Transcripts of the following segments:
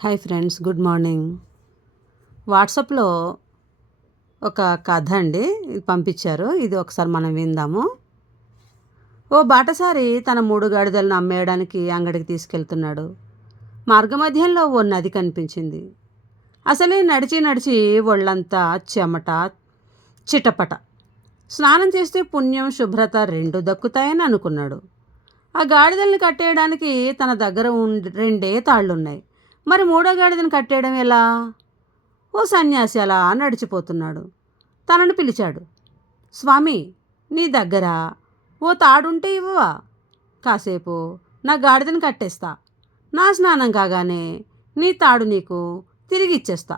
Hi friends, good morning. వాట్సాప్లో ఒక కథ అండి ఇది పంపించారు. ఇది ఒకసారి మనం విందాము. ఓ బాటసారి తన 3 గాడిదలను అమ్మేయడానికి అంగడికి తీసుకెళ్తున్నాడు. మార్గమధ్యంలో ఓ నది కనిపించింది. అసలే నడిచి నడిచి ఒళ్ళంతా చెమట, చిటపట. స్నానం చేస్తే పుణ్యం, శుభ్రత రెండు దక్కుతాయని అనుకున్నాడు. ఆ గాడిదల్ని కట్టేయడానికి తన దగ్గర రెండే తాళ్లున్నాయి. మరి మూడో గాడిదను కట్టేయడం ఎలా? ఓ సన్యాసి అలా నడిచిపోతున్నాడు. తనను పిలిచాడు. స్వామి, నీ దగ్గర ఓ తాడుంటే ఇవ్వవా? కాసేపు నా గాడిదను కట్టేస్తా. నా స్నానం కాగానే నీ తాడు నీకు తిరిగి ఇచ్చేస్తా.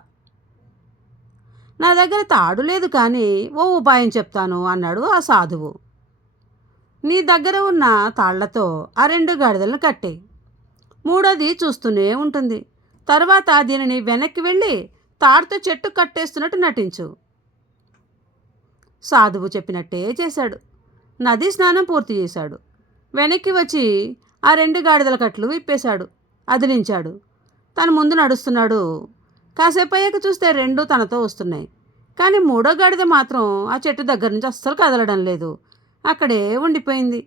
నా దగ్గర తాడు లేదు, కానీ ఓ ఉపాయం చెప్తాను అన్నాడు ఆ సాధువు. నీ దగ్గర ఉన్న తాళ్లతో ఆ 2 గాడిదలను కట్టేయి. మూడోది చూస్తూనే ఉంటుంది. తర్వాత దీనిని వెనక్కి వెళ్ళి తాడుతో చెట్టు కట్టేస్తున్నట్టు నటించు. సాధువు చెప్పినట్టే చేశాడు. నది స్నానం పూర్తి చేశాడు. వెనక్కి వచ్చి ఆ 2 గాడిదల కట్లు విప్పేశాడు. అదిలించాడు. తను ముందు నడుస్తున్నాడు. కాసేపు అయ్యాక చూస్తే 2 తనతో వస్తున్నాయి. కానీ మూడో గాడిద మాత్రం ఆ చెట్టు దగ్గర నుంచి అస్సలు కదలడం లేదు. అక్కడే ఉండిపోయింది.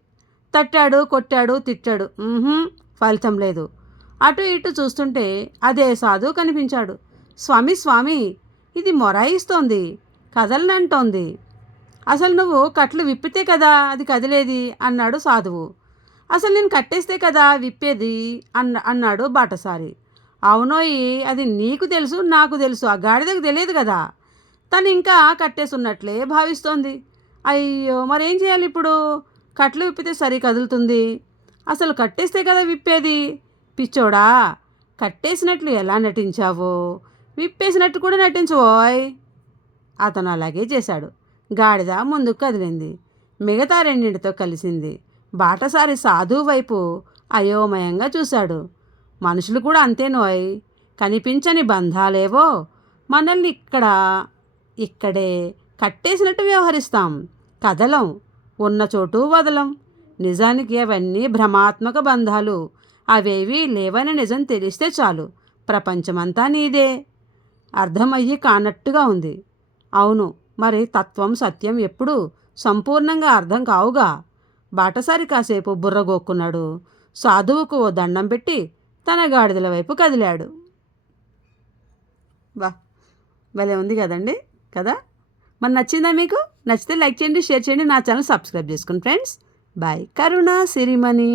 తట్టాడు, కొట్టాడు, తిట్టాడు. ఫలితం లేదు. అటు ఇటు చూస్తుంటే అదే సాధువు కనిపించాడు. స్వామి, స్వామి, ఇది మొరాయిస్తోంది, కదలనంటోంది. అసలు నువ్వు కట్లు విప్పితే కదా అది కదిలేది అన్నాడు సాధువు. అసలు నేను కట్టేస్తే కదా విప్పేది అన్నాడు బాటసారి. అవునోయి, అది నీకు తెలుసు, నాకు తెలుసు, ఆ గాడిదకు తెలియదు కదా. తను ఇంకా కట్టేస్తున్నట్లే భావిస్తోంది. అయ్యో, మరేం చేయాలి ఇప్పుడు? కట్లు విప్పితే సరి కదులుతుంది. అసలు కట్టేస్తే కదా విప్పేది. పిచ్చోడా, కట్టేసినట్లు ఎలా నటించావో విప్పేసినట్టు కూడా నటించవోయ్. అతను అలాగే చేశాడు. గాడిద ముందుకు కదిలింది. మిగతా రెండింటితో కలిసింది. బాటసారి సాధువు వైపు అయోమయంగా చూశాడు. మనుషులు కూడా అంతేనోయ్. కనిపించని బంధాలేవో మనల్ని ఇక్కడే కట్టేసినట్టు వ్యవహరిస్తాం. కదలం, ఉన్న చోటు వదలం. నిజానికి అవన్నీ భ్రమాత్మక బంధాలు. అవేవీ లేవని నిజం తెలిస్తే చాలు, ప్రపంచమంతా నీదే. అర్థమయ్యి కానట్టుగా ఉంది. అవును, మరి తత్వం, సత్యం ఎప్పుడు సంపూర్ణంగా అర్థం కావుగా. బాటసారి కాసేపు బుర్రగోక్కున్నాడు. సాధువుకు ఓ దండం పెట్టి తన గాడిదల వైపు కదిలాడు. వా, భలే ఉంది కదండి కదా. మరి నచ్చిందా మీకు? నచ్చితే లైక్ చేయండి, షేర్ చేయండి, నా ఛానల్ సబ్స్క్రైబ్ చేసుకోండి ఫ్రెండ్స్. బాయ్. కరుణ సిరిమణి.